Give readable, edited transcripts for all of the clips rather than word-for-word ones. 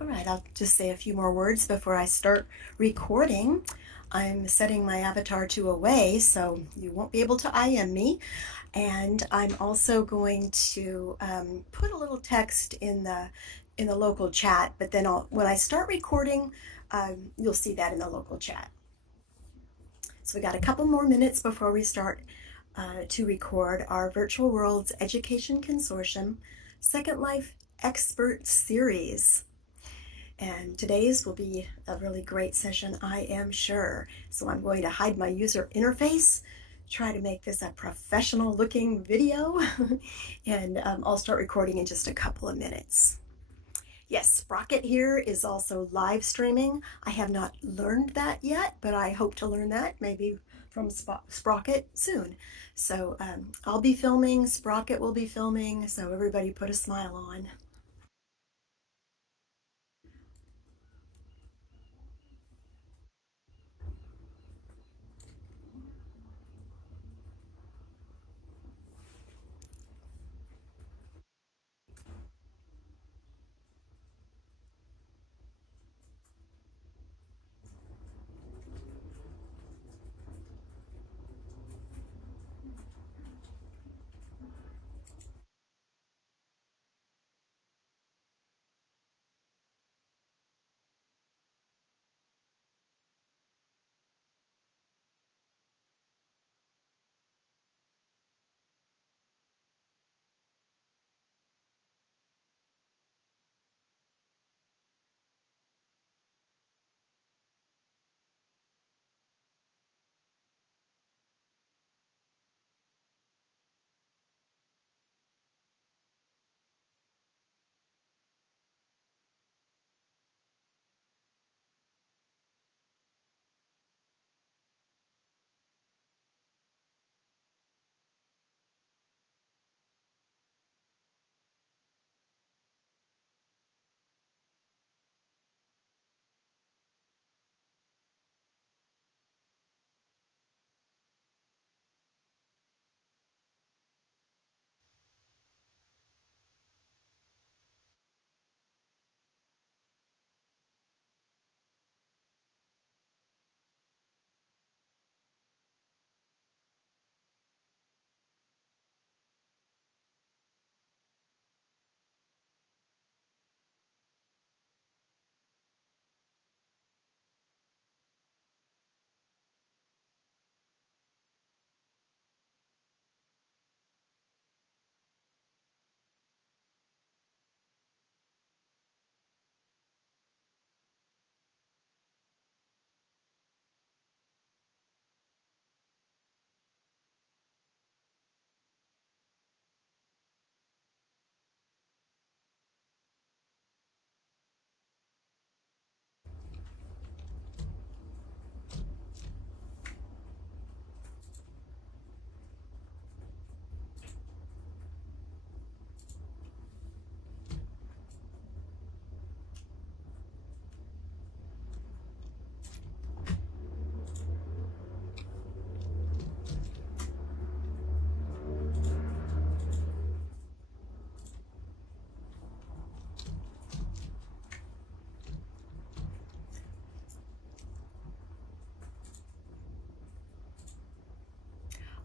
All right, I'll just say a few more words before I start recording. I'm setting my avatar to away, so you won't be able to IM me. And I'm also going to put a little text in the local chat, but then when I start recording, you'll see that in the local chat. So we got a couple more minutes before we start to record our Virtual Worlds Education Consortium Second Life Expert Series. And today's will be a really great session, I am sure. So I'm going to hide my user interface, try to make this a professional looking video, and I'll start recording in just a couple of minutes. Yes, Sprocket here is also live streaming. I have not learned that yet, but I hope to learn that maybe from Sprocket soon. So I'll be filming, Sprocket will be filming, so everybody put a smile on.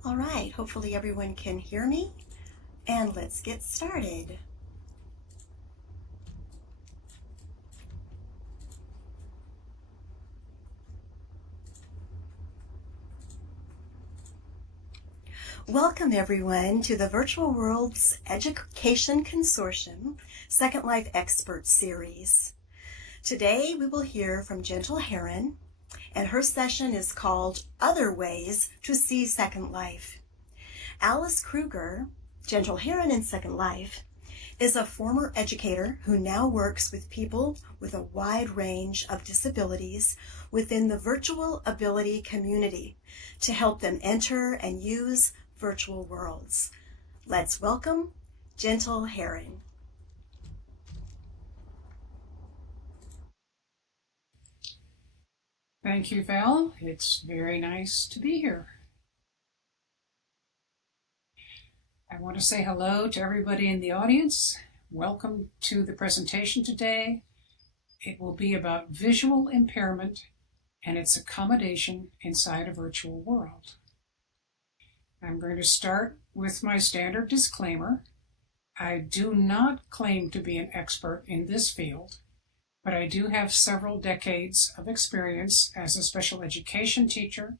All right, hopefully everyone can hear me, and let's get started. Welcome everyone to the Virtual Worlds Education Consortium Second Life Expert Series. Today we will hear from Gentle Heron, and her session is called Other Ways to See Second Life. Alice Kruger, Gentle Heron in Second Life, is a former educator who now works with people with a wide range of disabilities within the virtual ability community to help them enter and use virtual worlds. Let's welcome Gentle Heron. Thank you, Val. It's very nice to be here. I want to say hello to everybody in the audience. Welcome to the presentation today. It will be about visual impairment and its accommodation inside a virtual world. I'm going to start with my standard disclaimer. I do not claim to be an expert in this field, but I do have several decades of experience as a special education teacher,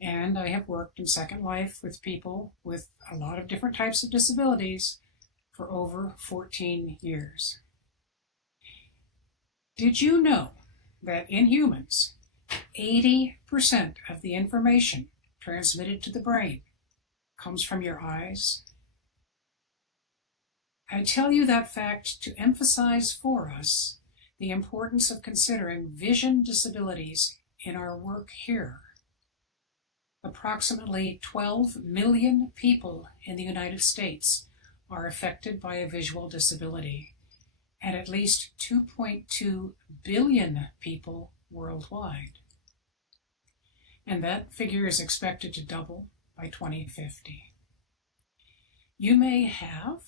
and I have worked in Second Life with people with a lot of different types of disabilities for over 14 years. Did you know that in humans, 80% of the information transmitted to the brain comes from your eyes? I tell you that fact to emphasize for us the importance of considering vision disabilities in our work here. Approximately 12 million people in the United States are affected by a visual disability, and at least 2.2 billion people worldwide. And that figure is expected to double by 2050. You may have,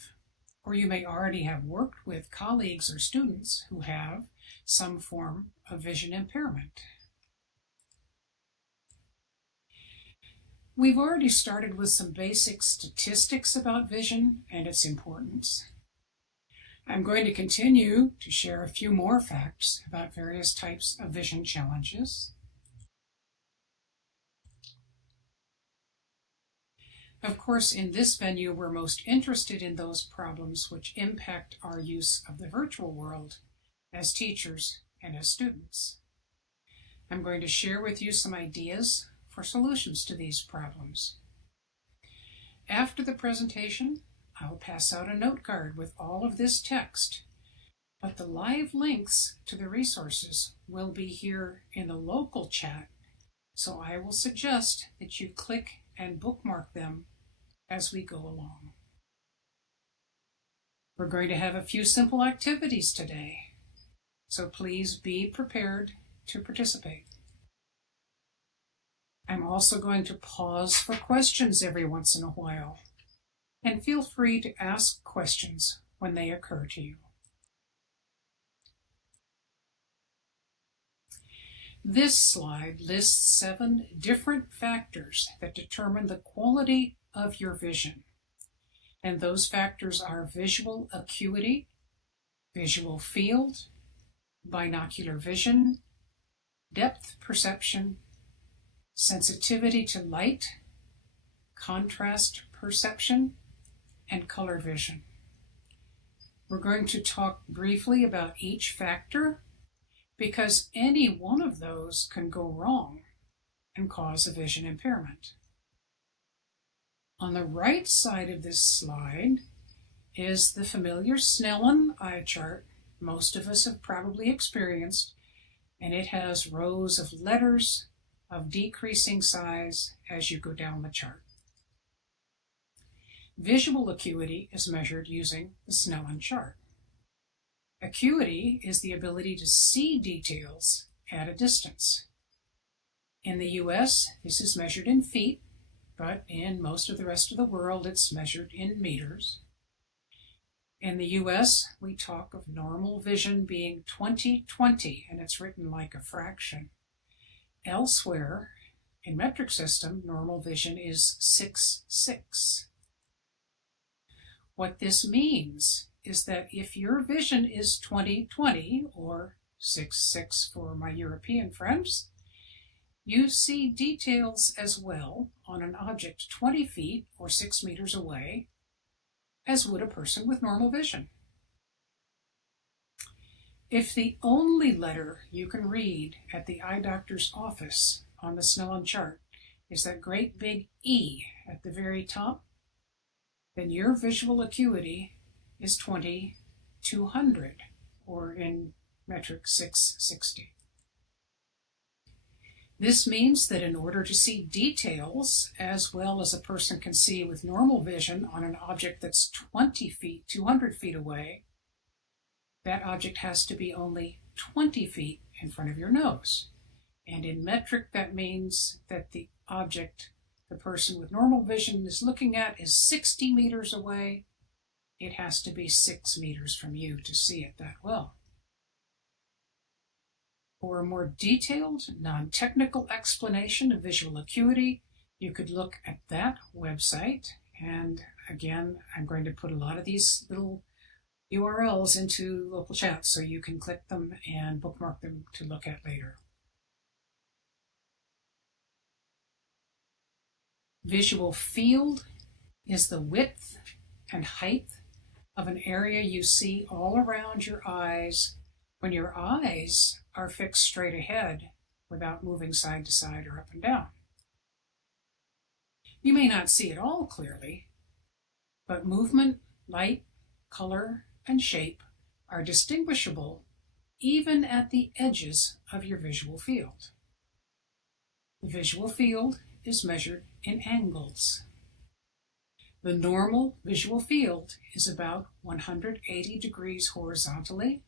or you may already have worked with colleagues or students who have some form of vision impairment. We've already started with some basic statistics about vision and its importance. I'm going to continue to share a few more facts about various types of vision challenges. Of course, in this venue, we're most interested in those problems which impact our use of the virtual world as teachers and as students. I'm going to share with you some ideas for solutions to these problems. After the presentation, I'll pass out a note card with all of this text, but the live links to the resources will be here in the local chat, so I will suggest that you click and bookmark them as we go along. We're going to have a few simple activities today, so please be prepared to participate. I'm also going to pause for questions every once in a while, and feel free to ask questions when they occur to you. This slide lists 7 different factors that determine the quality of your vision. And those factors are visual acuity, visual field, binocular vision, depth perception, sensitivity to light, contrast perception, and color vision. We're going to talk briefly about each factor because any one of those can go wrong and cause a vision impairment. On the right side of this slide is the familiar Snellen eye chart most of us have probably experienced, and it has rows of letters of decreasing size as you go down the chart. Visual acuity is measured using the Snellen chart. Acuity is the ability to see details at a distance. In the US, this is measured in feet, but in most of the rest of the world, it's measured in meters. In the US, we talk of normal vision being 20/20, and it's written like a fraction. Elsewhere, in metric system, normal vision is 6/6. What this means is that if your vision is 20/20, or 6/6 for my European friends, you see details as well on an object 20 feet or 6 meters away as would a person with normal vision. If the only letter you can read at the eye doctor's office on the Snellen chart is that great big E at the very top, then your visual acuity is 20/200, or in metric 660. This means that in order to see details as well as a person can see with normal vision on an object that's 20 feet, 200 feet away, that object has to be only 20 feet in front of your nose. And in metric, that means that the object the person with normal vision is looking at is 60 meters away. It has to be 6 meters from you to see it that well. For a more detailed, non-technical explanation of visual acuity, you could look at that website. And again, I'm going to put a lot of these little URLs into local chats so you can click them and bookmark them to look at later. Visual field is the width and height of an area you see all around your eyes when your eyes are fixed straight ahead without moving side to side or up and down. You may not see it all clearly, but movement, light, color, and shape are distinguishable even at the edges of your visual field. The visual field is measured in angles. The normal visual field is about 180 degrees horizontally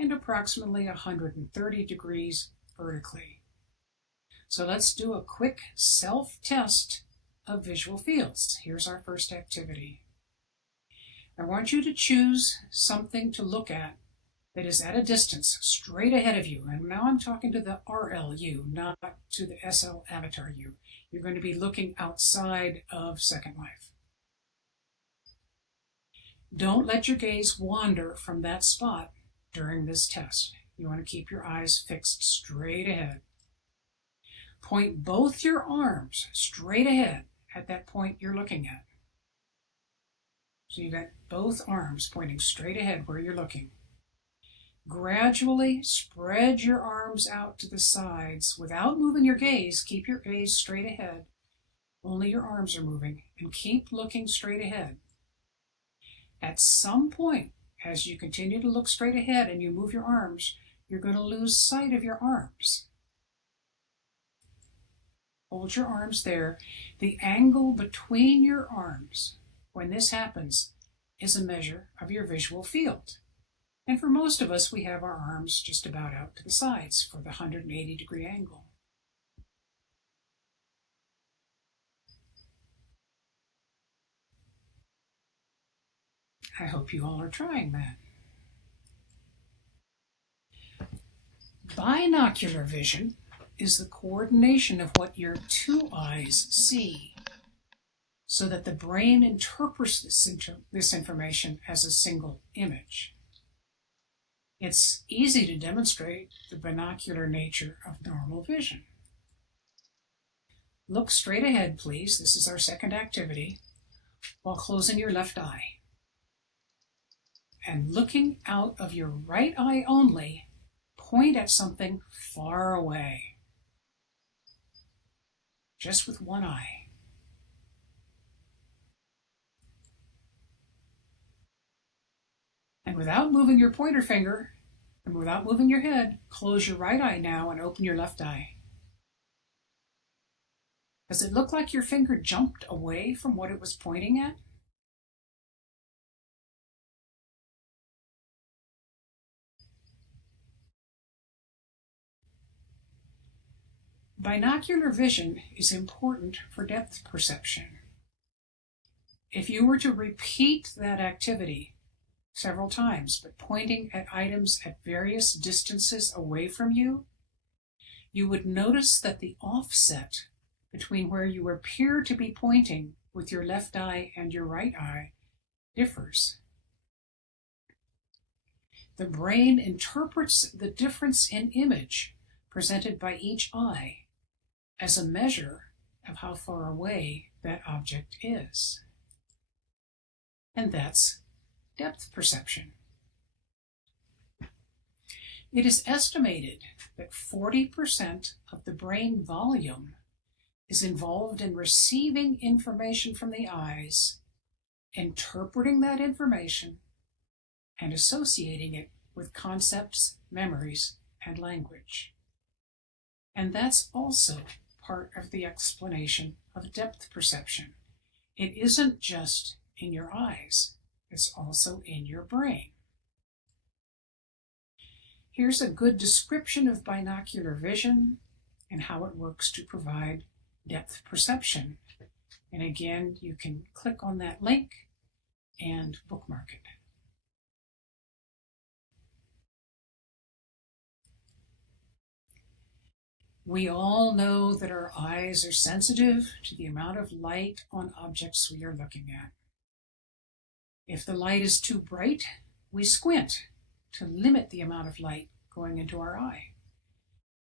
and approximately 130 degrees vertically. So let's do a quick self-test of visual fields. Here's our first activity. I want you to choose something to look at that is at a distance straight ahead of you. And now I'm talking to the RLU, not to the SL avatar U. You're going to be looking outside of Second Life. Don't let your gaze wander from that spot during this test. You want to keep your eyes fixed straight ahead. Point both your arms straight ahead at that point you're looking at. So you've got both arms pointing straight ahead where you're looking. Gradually spread your arms out to the sides without moving your gaze. Keep your gaze straight ahead. Only your arms are moving, and keep looking straight ahead. At some point, as you continue to look straight ahead and you move your arms, you're going to lose sight of your arms. Hold your arms there. The angle between your arms, when this happens, is a measure of your visual field. And for most of us, we have our arms just about out to the sides for the 180-degree angle. I hope you all are trying that. Binocular vision is the coordination of what your two eyes see, so that the brain interprets this information as a single image. It's easy to demonstrate the binocular nature of normal vision. Look straight ahead, please. This is our second activity, while closing your left eye. And looking out of your right eye only, point at something far away. Just with one eye. And without moving your pointer finger, and without moving your head, close your right eye now and open your left eye. Does it look like your finger jumped away from what it was pointing at? Binocular vision is important for depth perception. If you were to repeat that activity several times, but pointing at items at various distances away from you, you would notice that the offset between where you appear to be pointing with your left eye and your right eye differs. The brain interprets the difference in image presented by each eye as a measure of how far away that object is. And that's depth perception. It is estimated that 40% of the brain volume is involved in receiving information from the eyes, interpreting that information, and associating it with concepts, memories, and language. And that's also part of the explanation of depth perception. It isn't just in your eyes, it's also in your brain. Here's a good description of binocular vision and how it works to provide depth perception. And again, you can click on that link and bookmark it. We all know that our eyes are sensitive to the amount of light on objects we are looking at. If the light is too bright, we squint to limit the amount of light going into our eye.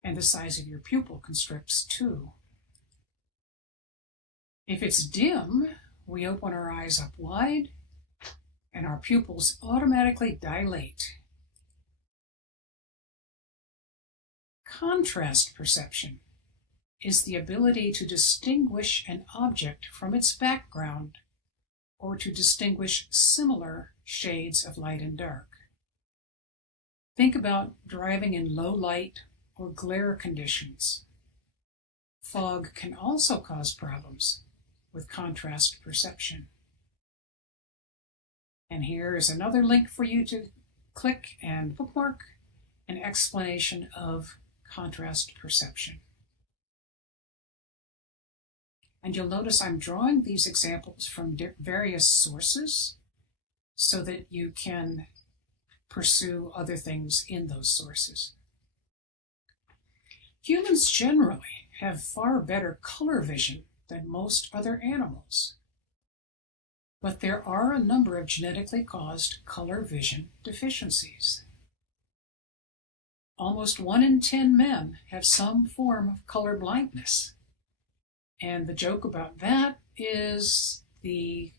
And the size of your pupil constricts too. If it's dim, we open our eyes up wide and our pupils automatically dilate. Contrast perception is the ability to distinguish an object from its background or to distinguish similar shades of light and dark. Think about driving in low light or glare conditions. Fog can also cause problems with contrast perception. And here is another link for you to click and bookmark an explanation of contrast perception. And you'll notice I'm drawing these examples from various sources so that you can pursue other things in those sources. Humans generally have far better color vision than most other animals, but there are a number of genetically caused color vision deficiencies. Almost 1 in 10 men have some form of color blindness. And the joke about that is the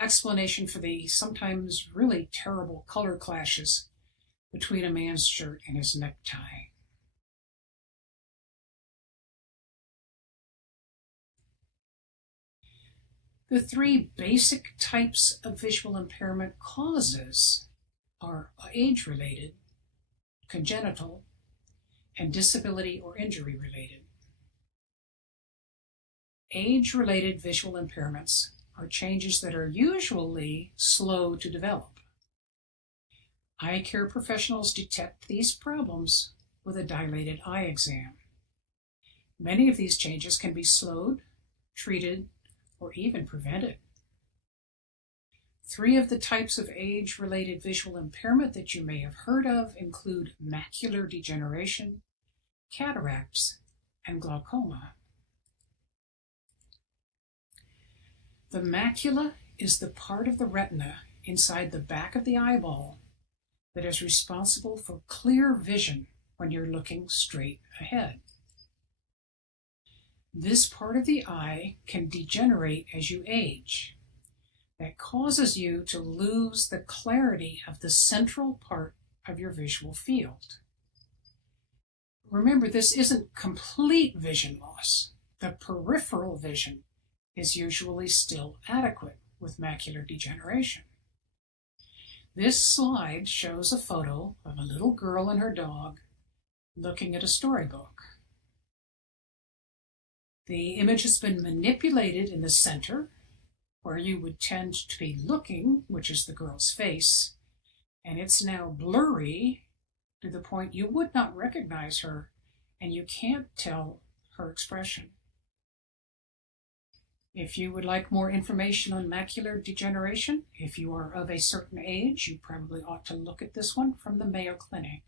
explanation for the sometimes really terrible color clashes between a man's shirt and his necktie. The 3 basic types of visual impairment causes are age-related, congenital, and disability or injury-related. Age-related visual impairments are changes that are usually slow to develop. Eye care professionals detect these problems with a dilated eye exam. Many of these changes can be slowed, treated, or even prevented. 3 of the types of age-related visual impairment that you may have heard of include macular degeneration, cataracts, and glaucoma. The macula is the part of the retina inside the back of the eyeball that is responsible for clear vision when you're looking straight ahead. This part of the eye can degenerate as you age. That causes you to lose the clarity of the central part of your visual field. Remember, this isn't complete vision loss. The peripheral vision is usually still adequate with macular degeneration. This slide shows a photo of a little girl and her dog looking at a storybook. The image has been manipulated in the center, where you would tend to be looking, which is the girl's face, and it's now blurry to the point you would not recognize her, and you can't tell her expression. If you would like more information on macular degeneration, if you are of a certain age, you probably ought to look at this one from the Mayo Clinic.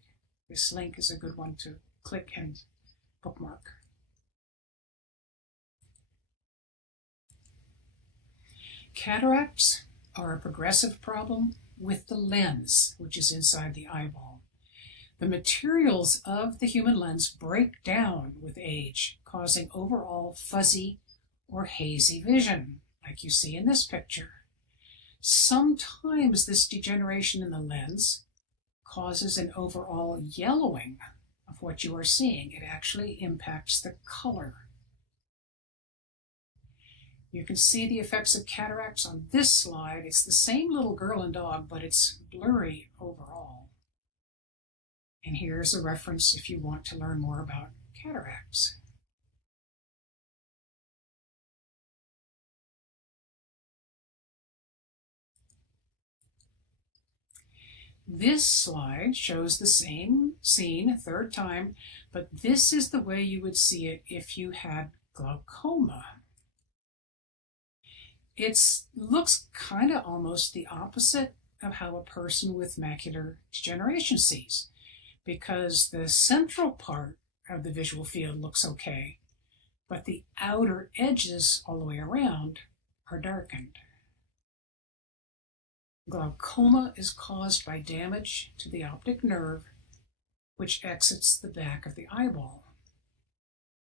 This link is a good one to click and bookmark. Cataracts are a progressive problem with the lens, which is inside the eyeball. The materials of the human lens break down with age, causing overall fuzzy or hazy vision, like you see in this picture. Sometimes this degeneration in the lens causes an overall yellowing of what you are seeing. It actually impacts the color. You can see the effects of cataracts on this slide. It's the same little girl and dog, but it's blurry overall. And here's a reference if you want to learn more about cataracts. This slide shows the same scene a third time, but this is the way you would see it if you had glaucoma. It looks kind of almost the opposite of how a person with macular degeneration sees, because the central part of the visual field looks okay, but the outer edges all the way around are darkened. Glaucoma is caused by damage to the optic nerve, which exits the back of the eyeball.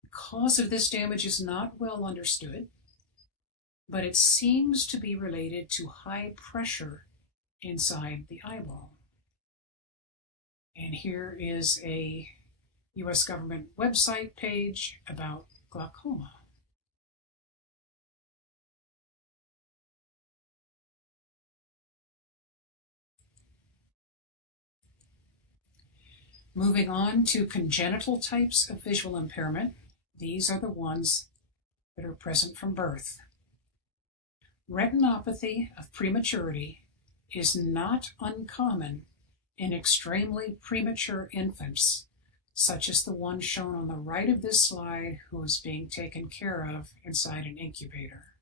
The cause of this damage is not well understood, but it seems to be related to high pressure inside the eyeball. And here is a U.S. government website page about glaucoma. Moving on to congenital types of visual impairment, these are the ones that are present from birth. Retinopathy of prematurity is not uncommon in extremely premature infants, such as the one shown on the right of this slide who is being taken care of inside an incubator.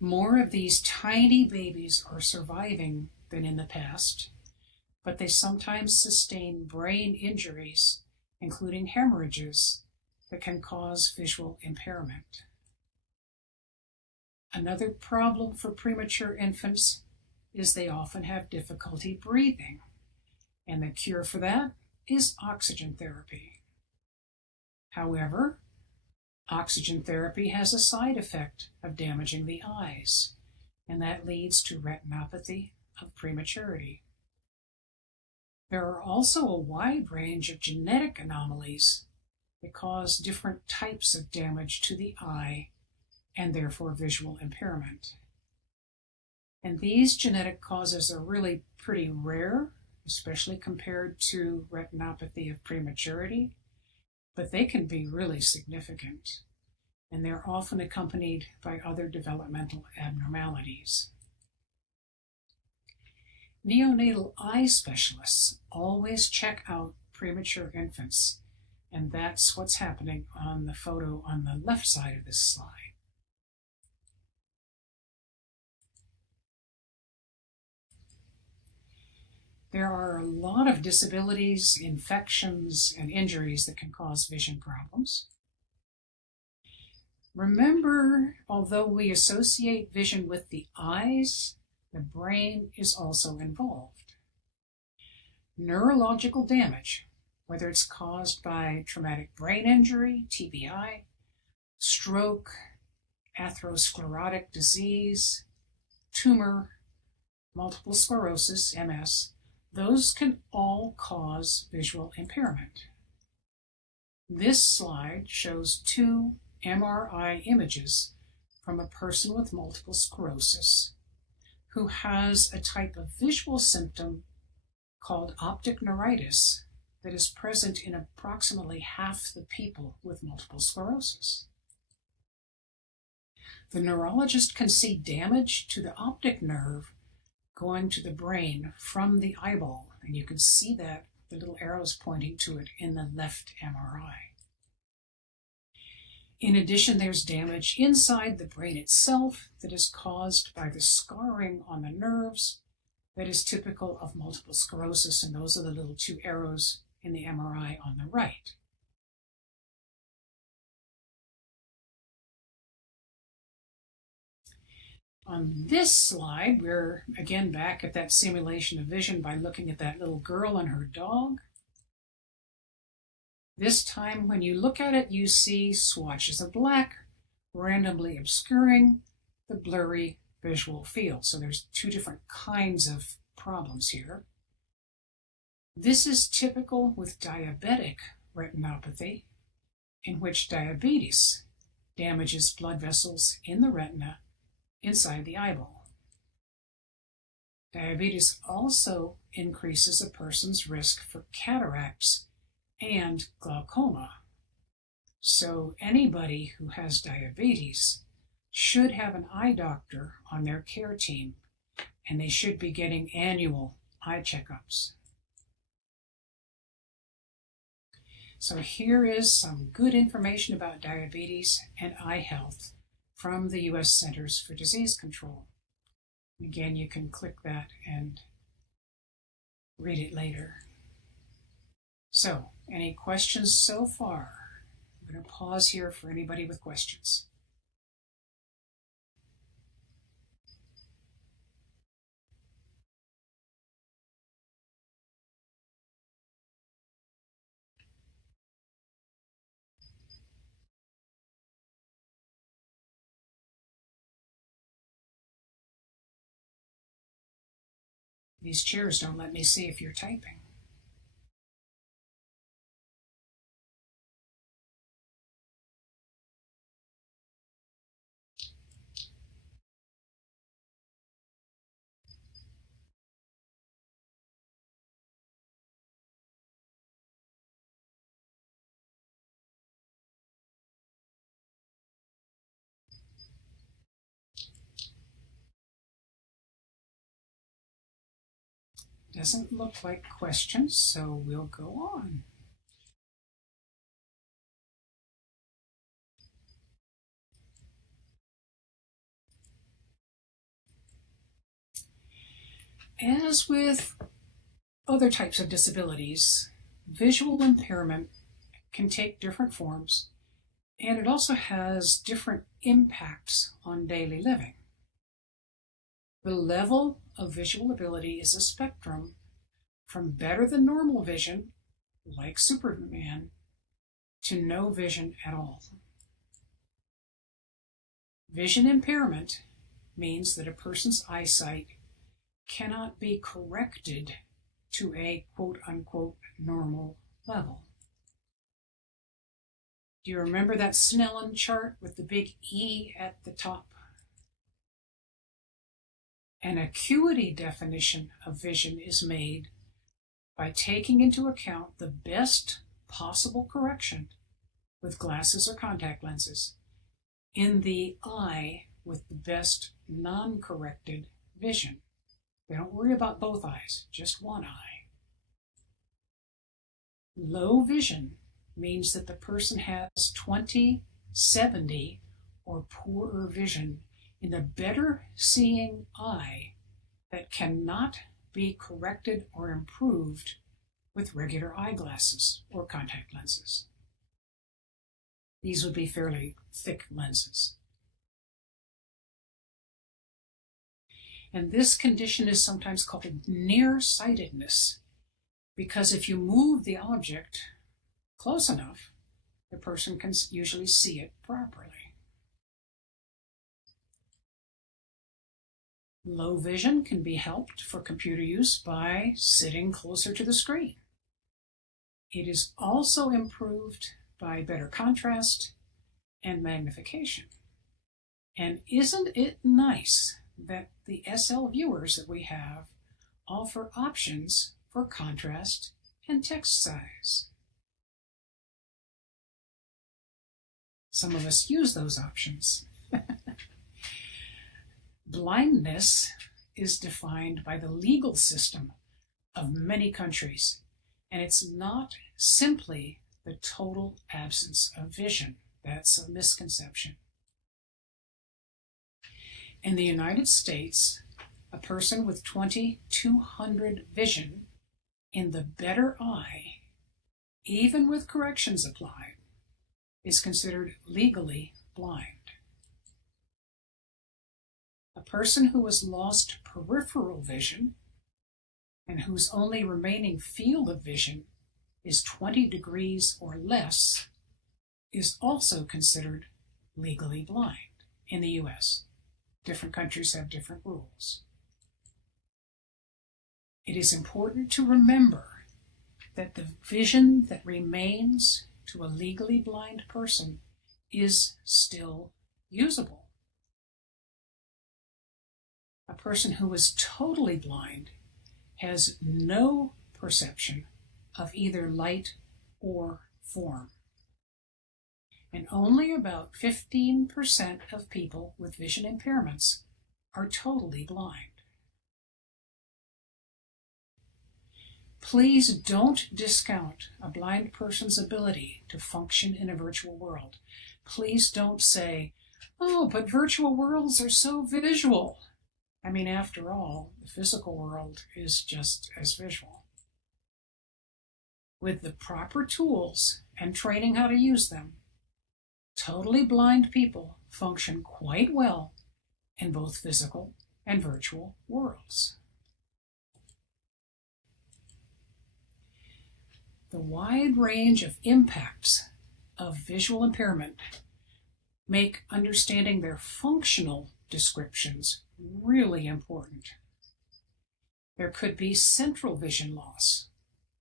More of these tiny babies are surviving than in the past, but they sometimes sustain brain injuries, including hemorrhages, that can cause visual impairment. Another problem for premature infants is they often have difficulty breathing, and the cure for that is oxygen therapy. However, oxygen therapy has a side effect of damaging the eyes, and that leads to retinopathy of prematurity. There are also a wide range of genetic anomalies that cause different types of damage to the eye and therefore visual impairment. And these genetic causes are really pretty rare, especially compared to retinopathy of prematurity, but they can be really significant, and they're often accompanied by other developmental abnormalities. Neonatal eye specialists always check out premature infants, and that's what's happening on the photo on the left side of this slide. There are a lot of disabilities, infections, and injuries that can cause vision problems. Remember, although we associate vision with the eyes, the brain is also involved. Neurological damage, whether it's caused by traumatic brain injury, TBI, stroke, atherosclerotic disease, tumor, multiple sclerosis, MS, those can all cause visual impairment. This slide shows 2 MRI images from a person with multiple sclerosis who has a type of visual symptom called optic neuritis that is present in approximately half the people with multiple sclerosis. The neurologist can see damage to the optic nerve going to the brain from the eyeball, and you can see that the little arrows pointing to it in the left MRI. In addition, there's damage inside the brain itself that is caused by the scarring on the nerves that is typical of multiple sclerosis, and those are the little 2 arrows in the MRI on the right. On this slide, we're again back at that simulation of vision by looking at that little girl and her dog. This time, when you look at it, you see swatches of black randomly obscuring the blurry visual field. So there's 2 different kinds of problems here. This is typical with diabetic retinopathy, in which diabetes damages blood vessels in the retina inside the eyeball. Diabetes also increases a person's risk for cataracts and glaucoma. So anybody who has diabetes should have an eye doctor on their care team, and they should be getting annual eye checkups. So here is some good information about diabetes and eye health from the U.S. Centers for Disease Control. Again, you can click that and read it later. So, any questions so far? I'm going to pause here for anybody with questions. These chairs don't let me see if you're typing. Doesn't look like questions, so we'll go on. As with other types of disabilities, visual impairment can take different forms, and it also has different impacts on daily living. The level of visual ability is a spectrum from better than normal vision, like Superman, to no vision at all. Vision impairment means that a person's eyesight cannot be corrected to a quote-unquote normal level. Do you remember that Snellen chart with the big E at the top? An acuity definition of vision is made by taking into account the best possible correction with glasses or contact lenses in the eye with the best non-corrected vision. They don't worry about both eyes, just one eye. Low vision means that the person has 20/70 or poorer vision in the better seeing eye that cannot be corrected or improved with regular eyeglasses or contact lenses. These would be fairly thick lenses. And this condition is sometimes called nearsightedness, because if you move the object close enough, the person can usually see it properly. Low vision can be helped for computer use by sitting closer to the screen. It is also improved by better contrast and magnification. And isn't it nice that the SL viewers that we have offer options for contrast and text size? Some of us use those options. Blindness is defined by the legal system of many countries, and it's not simply the total absence of vision. That's a misconception. In the United States, a person with 20/200 vision in the better eye, even with corrections applied, is considered legally blind. A person who has lost peripheral vision and whose only remaining field of vision is 20 degrees or less is also considered legally blind in the US. Different countries have different rules. It is important to remember that the vision that remains to a legally blind person is still usable. A person who is totally blind has no perception of either light or form. And only about 15% of people with vision impairments are totally blind. Please don't discount a blind person's ability to function in a virtual world. Please don't say, "Oh, but virtual worlds are so visual." I mean, after all, the physical world is just as visual. With the proper tools and training how to use them, totally blind people function quite well in both physical and virtual worlds. The wide range of impacts of visual impairment make understanding their functional descriptions really important. There could be central vision loss.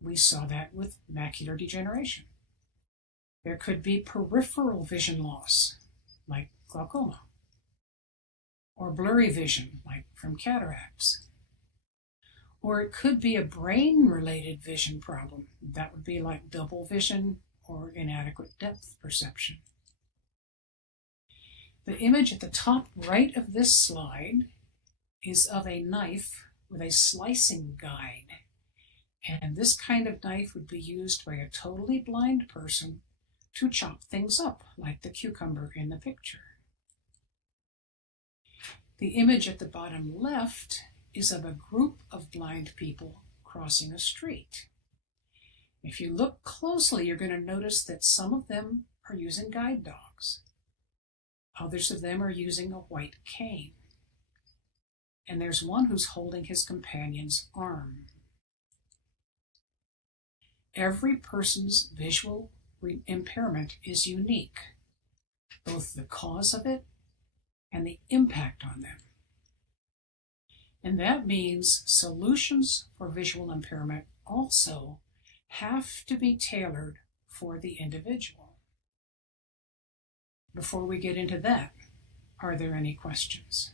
We saw that with macular degeneration. There could be peripheral vision loss, like glaucoma, or blurry vision, like from cataracts. Or it could be a brain-related vision problem. That would be like double vision or inadequate depth perception. The image at the top right of this slide is of a knife with a slicing guide. And this kind of knife would be used by a totally blind person to chop things up, like the cucumber in the picture. The image at the bottom left is of a group of blind people crossing a street. If you look closely, you're going to notice that some of them are using guide dogs. Others of them are using a white cane. And there's one who's holding his companion's arm. Every person's visual impairment is unique, both the cause of it and the impact on them. And that means solutions for visual impairment also have to be tailored for the individual. Before we get into that, are there any questions?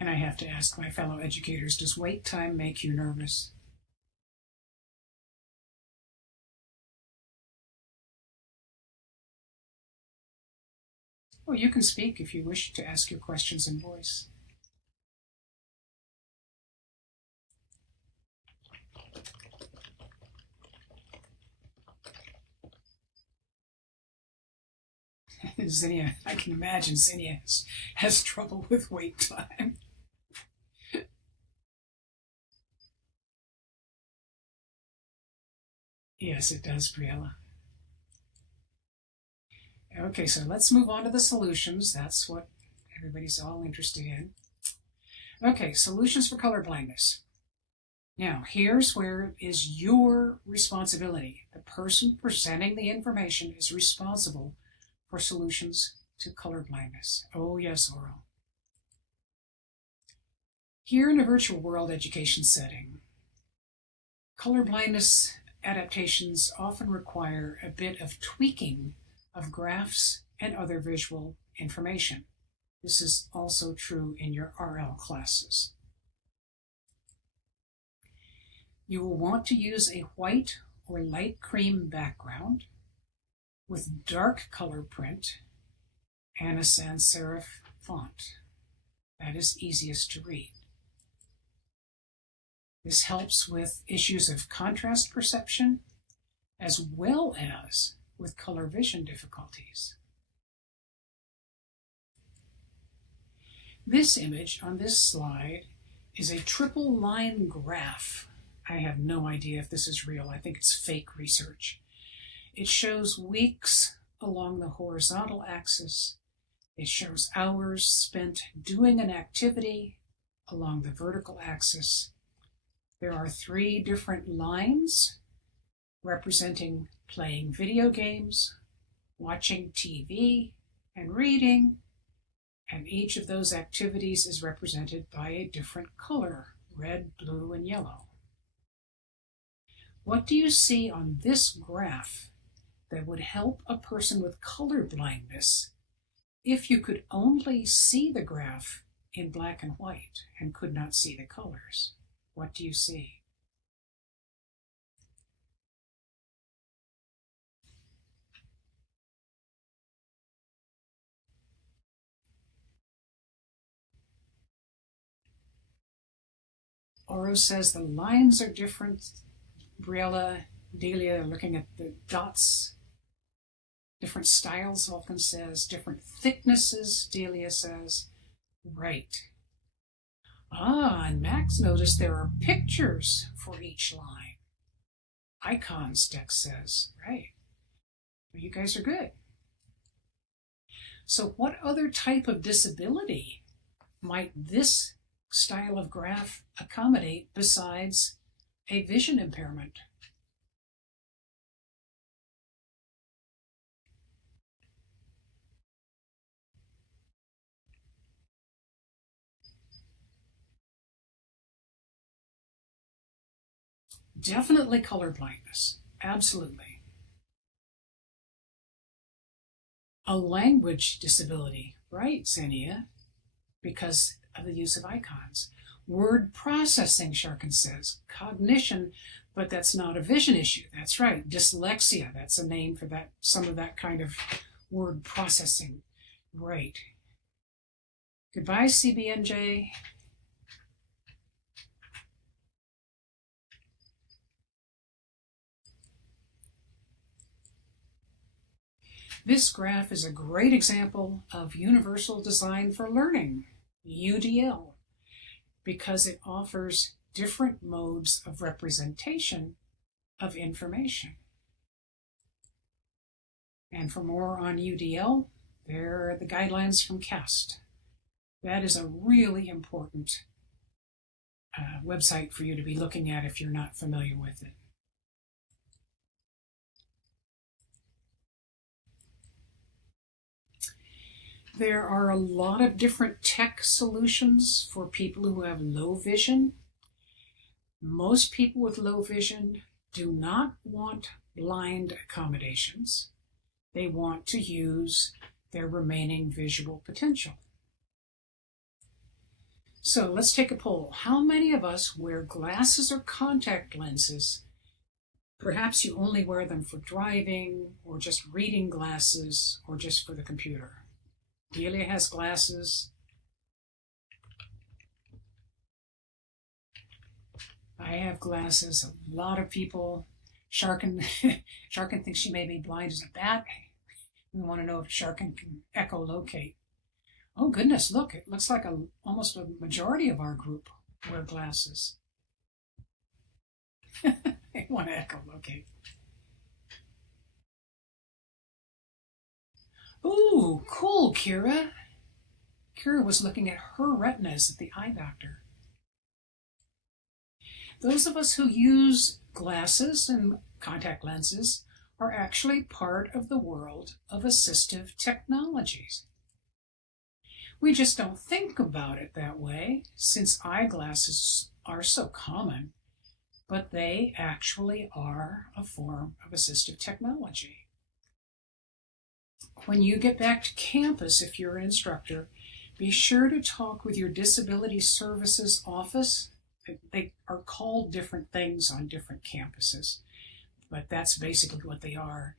And I have to ask my fellow educators, does wait time make you nervous? Well, you can speak if you wish to ask your questions in voice. Zinnia, I can imagine Zinnia has trouble with wait time. Yes, it does, Briella. Okay, so let's move on to the solutions. That's what everybody's all interested in. Okay, solutions for color blindness. Now, here's where it is your responsibility. The person presenting the information is responsible for solutions to color blindness. Oh yes, Oral. Here in a virtual world education setting, color blindness adaptations often require a bit of tweaking of graphs and other visual information. This is also true in your RL classes. You will want to use a white or light cream background with dark color print and a sans serif font. That is easiest to read. This helps with issues of contrast perception as well as with color vision difficulties. This image on this slide is a triple line graph. I have no idea if this is real. I think it's fake research. It shows weeks along the horizontal axis. It shows hours spent doing an activity along the vertical axis. There are 3 different lines representing playing video games, watching TV, and reading, and each of those activities is represented by a different color, red, blue, and yellow. What do you see on this graph that would help a person with color blindness if you could only see the graph in black and white and could not see the colors. What do you see? Oro says the lines are different. Briella, Delia are looking at the dots. Different styles, Vulcan says. Different thicknesses, Delia says. Right. And Max noticed there are pictures for each line. Icons, Dex says. Right. Well, you guys are good. So what other type of disability might this style of graph accommodate besides a vision impairment? Definitely color blindness. Absolutely. A language disability, right, Xenia, because of the use of icons. Word processing, Sharkin says. Cognition, but that's not a vision issue. That's right. Dyslexia, that's a name for that, some of that kind of word processing. Right. Goodbye, CBNJ. This graph is a great example of universal design for learning, UDL, because it offers different modes of representation of information. And for more on UDL, there are the guidelines from CAST. That is a really important website for you to be looking at if you're not familiar with it. There are a lot of different tech solutions for people who have low vision. Most people with low vision do not want blind accommodations. They want to use their remaining visual potential. So let's take a poll. How many of us wear glasses or contact lenses? Perhaps you only wear them for driving, or just reading glasses, or just for the computer. Delia has glasses. I have glasses. A lot of people. Sharkin thinks she may be blind as a bat. We want to know if Sharkin can echolocate. Oh goodness, look, it looks like almost a majority of our group wear glasses. They want to echolocate. Ooh, cool, Kira. Kira was looking at her retinas at the eye doctor. Those of us who use glasses and contact lenses are actually part of the world of assistive technologies. We just don't think about it that way, since eyeglasses are so common, but they actually are a form of assistive technology. When you get back to campus, if you're an instructor, be sure to talk with your disability services office. They are called different things on different campuses, but that's basically what they are.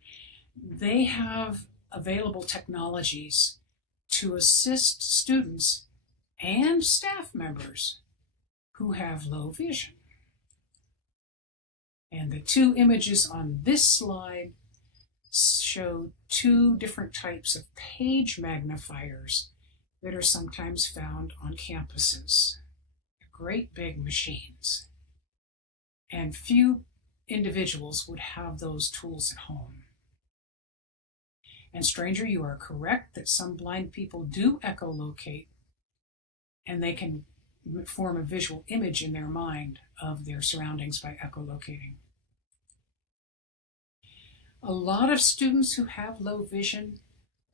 They have available technologies to assist students and staff members who have low vision. And the two images on this slide show two different types of page magnifiers that are sometimes found on campuses. Great big machines. And few individuals would have those tools at home. And stranger, you are correct that some blind people do echolocate, and they can form a visual image in their mind of their surroundings by echolocating. A lot of students who have low vision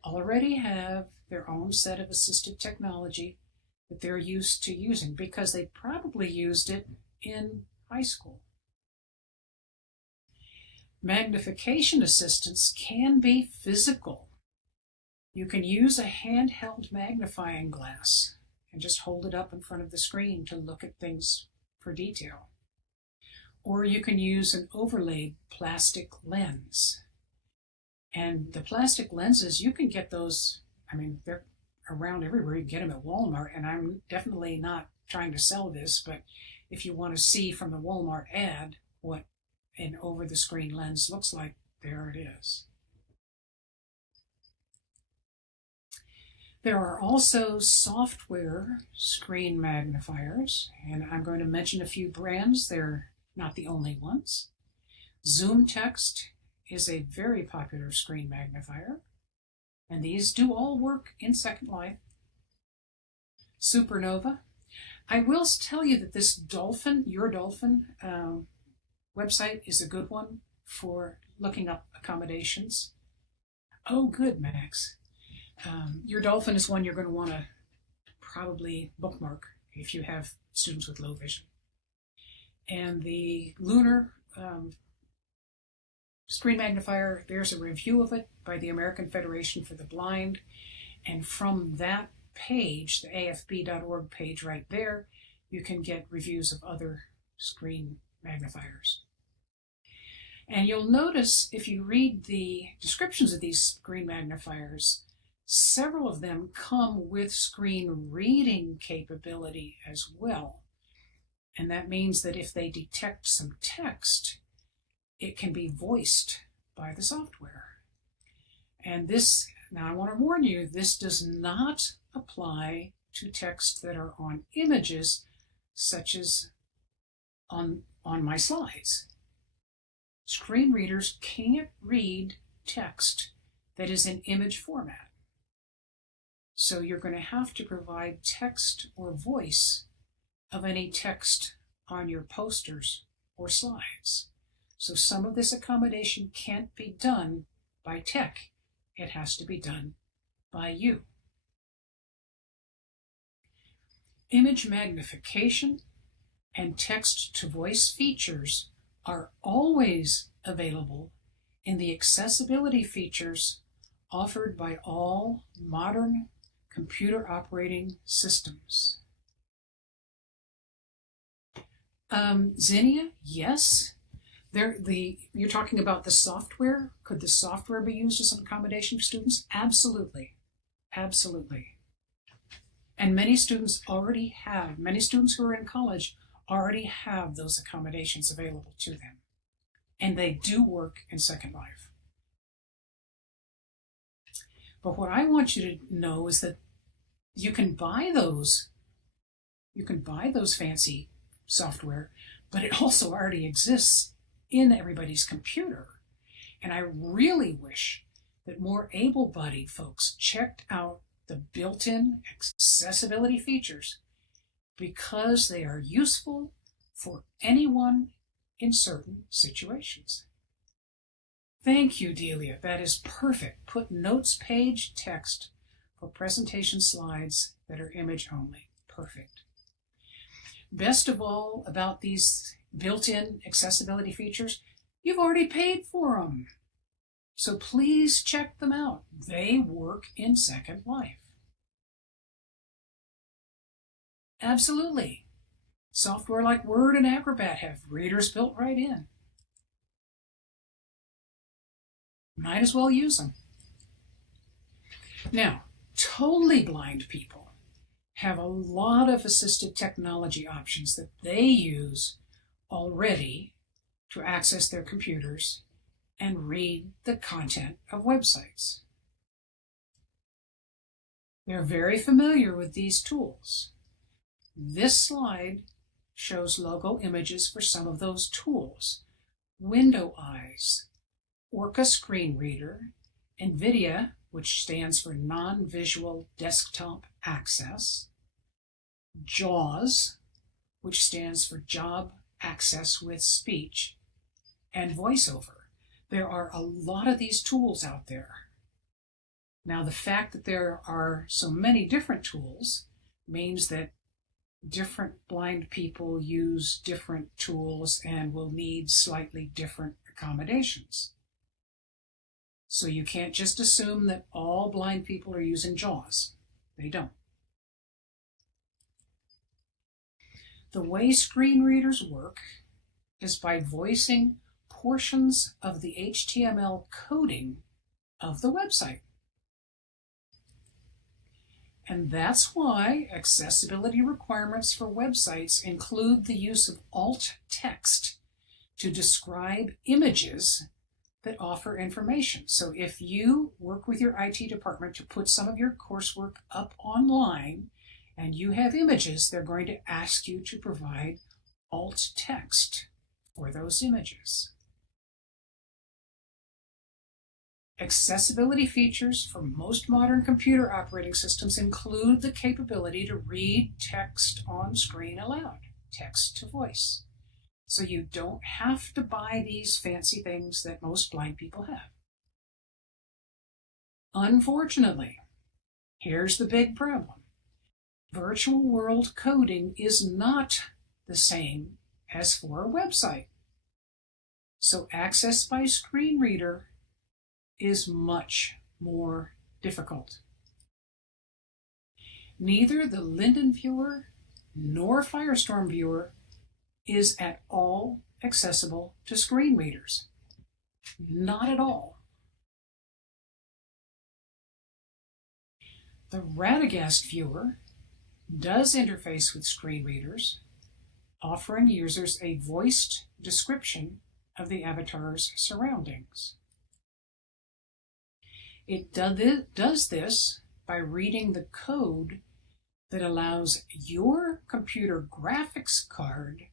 already have their own set of assistive technology that they're used to using because they probably used it in high school. Magnification assistance can be physical. You can use a handheld magnifying glass and just hold it up in front of the screen to look at things for detail. Or you can use an overlaid plastic lens. And the plastic lenses, you can get those, they're around everywhere. You can get them at Walmart, and I'm definitely not trying to sell this, but if you want to see from the Walmart ad what an over-the-screen lens looks like, there it is. There are also software screen magnifiers, and I'm going to mention a few brands. They're not the only ones. Zoom Text is a very popular screen magnifier, and these do all work in Second Life. Supernova. I will tell you that this Your Dolphin website is a good one for looking up accommodations. Oh, good, Max. Your Dolphin is one you're going to want to probably bookmark if you have students with low vision. And the Lunar screen magnifier, there's a review of it by the American Federation for the Blind. And from that page, the afb.org page right there, you can get reviews of other screen magnifiers. And you'll notice if you read the descriptions of these screen magnifiers, several of them come with screen reading capability as well. And that means that if they detect some text, it can be voiced by the software. And this, now I want to warn you, this does not apply to text that are on images, such as on my slides. Screen readers can't read text that is in image format. So you're going to have to provide text or voice of any text on your posters or slides. So some of this accommodation can't be done by tech. It has to be done by you. Image magnification and text-to-voice features are always available in the accessibility features offered by all modern computer operating systems. Zinnia, yes. You're talking about the software. Could the software be used as an accommodation for students? Absolutely. Absolutely. And many students who are in college already have those accommodations available to them. And they do work in Second Life. But what I want you to know is that you can buy those fancy software, but it also already exists in everybody's computer. And I really wish that more able-bodied folks checked out the built-in accessibility features, because they are useful for anyone in certain situations. Thank you, Delia. That is perfect. Put notes page text for presentation slides that are image only. Perfect. Best of all about these built-in accessibility features, you've already paid for them. So please check them out. They work in Second Life. Absolutely. Software like Word and Acrobat have readers built right in. Might as well use them. Now, totally blind people have a lot of assistive technology options that they use already to access their computers and read the content of websites. They're very familiar with these tools. This slide shows logo images for some of those tools: Window Eyes, Orca Screen Reader, NVIDIA, which stands for Non-Visual Desktop Access, JAWS, which stands for Job Access with Speech, and VoiceOver. There are a lot of these tools out there. Now, the fact that there are so many different tools means that different blind people use different tools and will need slightly different accommodations. So you can't just assume that all blind people are using JAWS. They don't. The way screen readers work is by voicing portions of the HTML coding of the website. And that's why accessibility requirements for websites include the use of alt text to describe images that offer information. So if you work with your IT department to put some of your coursework up online and you have images, they're going to ask you to provide alt text for those images. Accessibility features for most modern computer operating systems include the capability to read text on screen aloud, text to voice. So you don't have to buy these fancy things that most blind people have. Unfortunately, here's the big problem. Virtual world coding is not the same as for a website. So access by screen reader is much more difficult. Neither the Linden Viewer nor Firestorm Viewer is at all accessible to screen readers. Not at all. The Radagast Viewer does interface with screen readers, offering users a voiced description of the avatar's surroundings. It does this by reading the code that allows your computer graphics card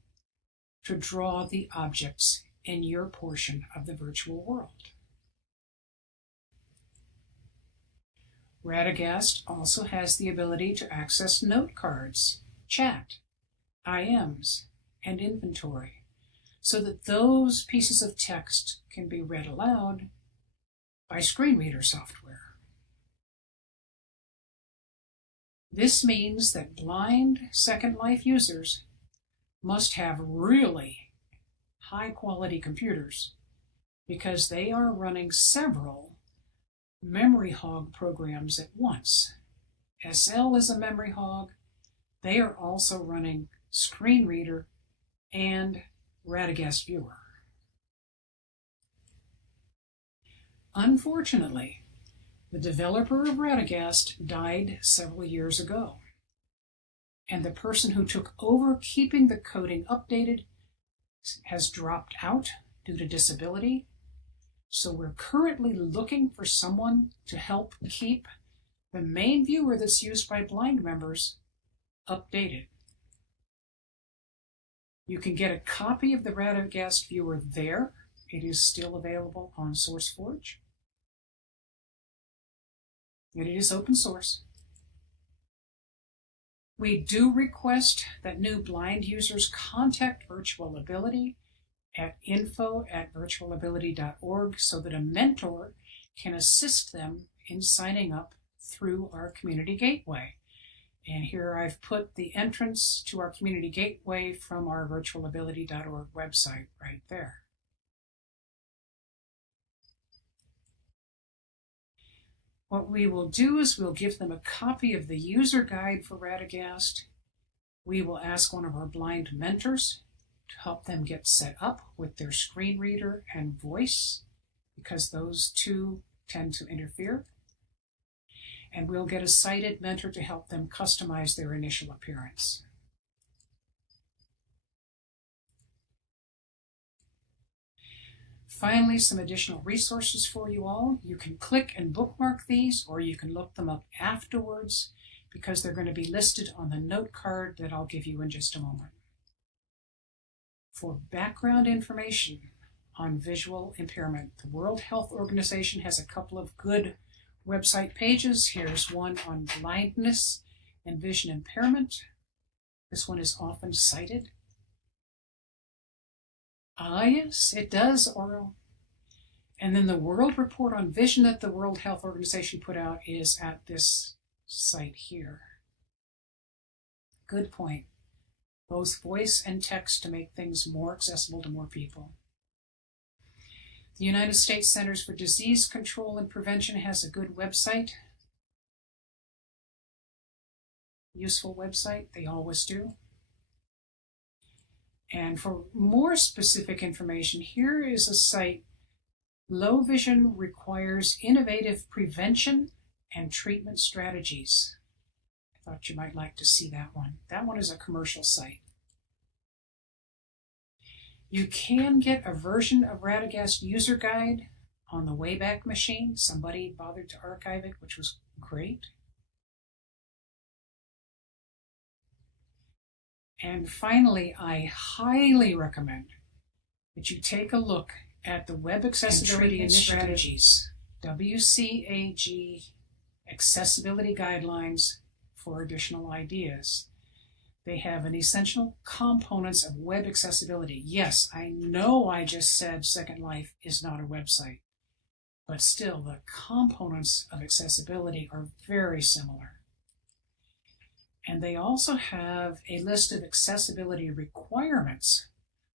to draw the objects in your portion of the virtual world. Radagast also has the ability to access note cards, chat, IMs, and inventory, so that those pieces of text can be read aloud by screen reader software. This means that blind Second Life users must have really high-quality computers because they are running several memory hog programs at once. SL is a memory hog. They are also running screen reader and Radagast Viewer. Unfortunately, the developer of Radagast died several years ago, and the person who took over keeping the coding updated has dropped out due to disability. So we're currently looking for someone to help keep the main viewer that's used by blind members updated. You can get a copy of the Radagast Viewer there. It is still available on SourceForge. And it is open source. We do request that new blind users contact Virtual Ability at info@virtualability.org so that a mentor can assist them in signing up through our community gateway. And here I've put the entrance to our community gateway from our virtualability.org website right there. What we will do is we'll give them a copy of the user guide for Radagast. We will ask one of our blind mentors to help them get set up with their screen reader and voice, because those two tend to interfere. And we'll get a sighted mentor to help them customize their initial appearance. Finally, some additional resources for you all. You can click and bookmark these, or you can look them up afterwards, because they're going to be listed on the note card that I'll give you in just a moment. For background information on visual impairment, the World Health Organization has a couple of good website pages. Here's one on blindness and vision impairment. This one is often cited. Ah, yes, it does, Oral. And then the World Report on Vision that the World Health Organization put out is at this site here. Good point. Both voice and text to make things more accessible to more people. The United States Centers for Disease Control and Prevention has a good website. Useful website, they always do. And for more specific information, here is a site. Low vision requires innovative prevention and treatment strategies. I thought you might like to see that one. That one is a commercial site. You can get a version of Radagast user guide on the Wayback Machine. Somebody bothered to archive it, which was great. And finally, I highly recommend that you take a look at the Web Accessibility Initiative's WCAG Accessibility Guidelines for additional ideas. They have an essential components of web accessibility. Yes, I know I just said Second Life is not a website, but still the components of accessibility are very similar. And they also have a list of accessibility requirements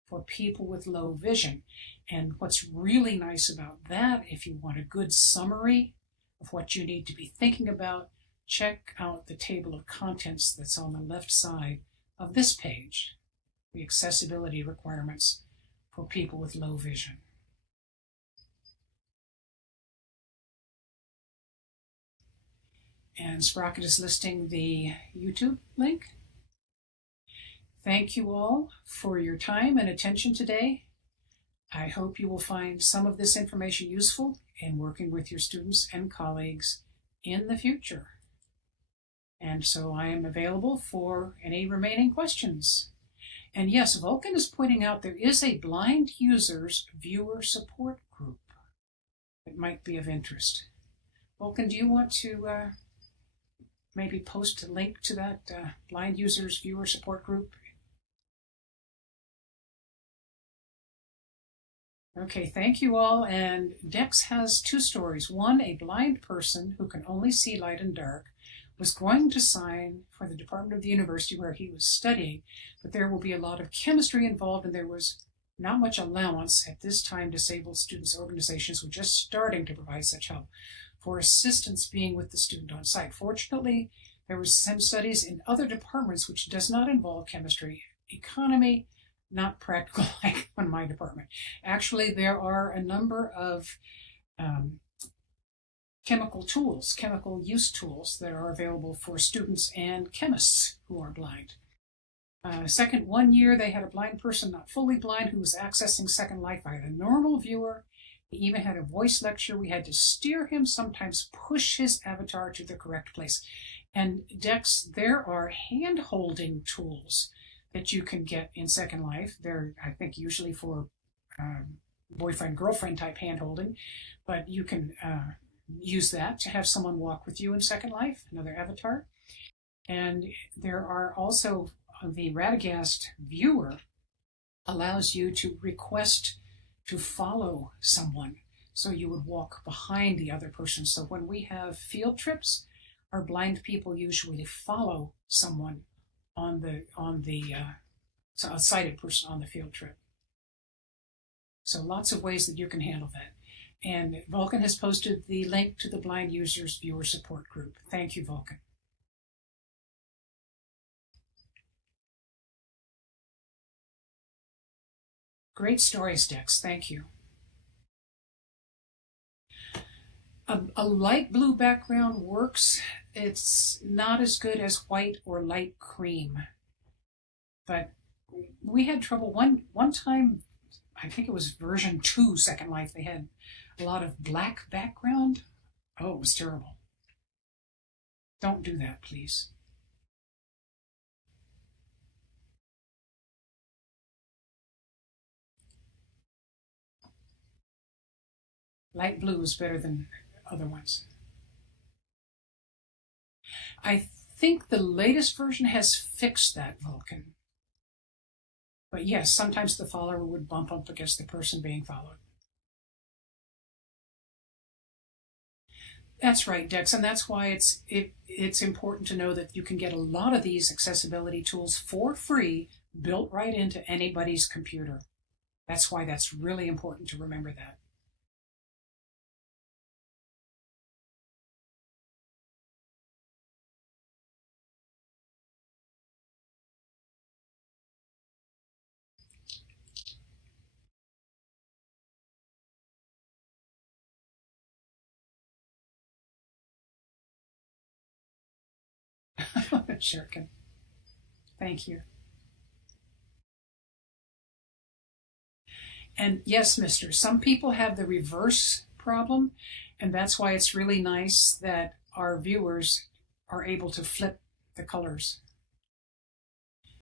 for people with low vision. And what's really nice about that, if you want a good summary of what you need to be thinking about, check out the table of contents that's on the left side of this page, the accessibility requirements for people with low vision. And Sprocket is listing the YouTube link. Thank you all for your time and attention today. I hope you will find some of this information useful in working with your students and colleagues in the future. And so I am available for any remaining questions. And yes, Vulcan is pointing out there is a blind users viewer support group that might be of interest. Vulcan, do you want to maybe post a link to that blind users viewer support group? Okay, thank you all. And Dex has two stories. One, a blind person who can only see light and dark was going to sign for the department of the university where he was studying, but there will be a lot of chemistry involved, and there was not much allowance. At this time, disabled students organizations were just starting to provide such help for assistance being with the student on site. Fortunately, there were some studies in other departments which does not involve chemistry, economy, not practical like on my department. Actually, there are a number of chemical tools, chemical use tools that are available for students and chemists who are blind. Second, 1 year they had a blind person, not fully blind, who was accessing Second Life by a normal viewer. He even had a voice lecture. We had to steer him, sometimes push his avatar to the correct place. And Dex, there are hand-holding tools that you can get in Second Life. They're, I think, usually for boyfriend-girlfriend type hand-holding, but you can use that to have someone walk with you in Second Life, another avatar. And there are also, the Radagast viewer allows you to request to follow someone. So you would walk behind the other person. So when we have field trips, our blind people usually follow someone so a sighted person on the field trip. So lots of ways that you can handle that. And Vulcan has posted the link to the Blind Users Viewer Support Group. Thank you, Vulcan. Great stories, Dex. Thank you. A light blue background works. It's not as good as white or light cream. But we had trouble. One time, I think it was version 2 Second Life, they had a lot of black background. Oh, it was terrible. Don't do that, please. Light blue is better than other ones. I think the latest version has fixed that, Vulcan. But yes, sometimes the follower would bump up against the person being followed. That's right, Dex, and that's why it's important to know that you can get a lot of these accessibility tools for free, built right into anybody's computer. That's why that's really important to remember that. Sure can. Thank you. And yes, mister, some people have the reverse problem, and that's why it's really nice that our viewers are able to flip the colors.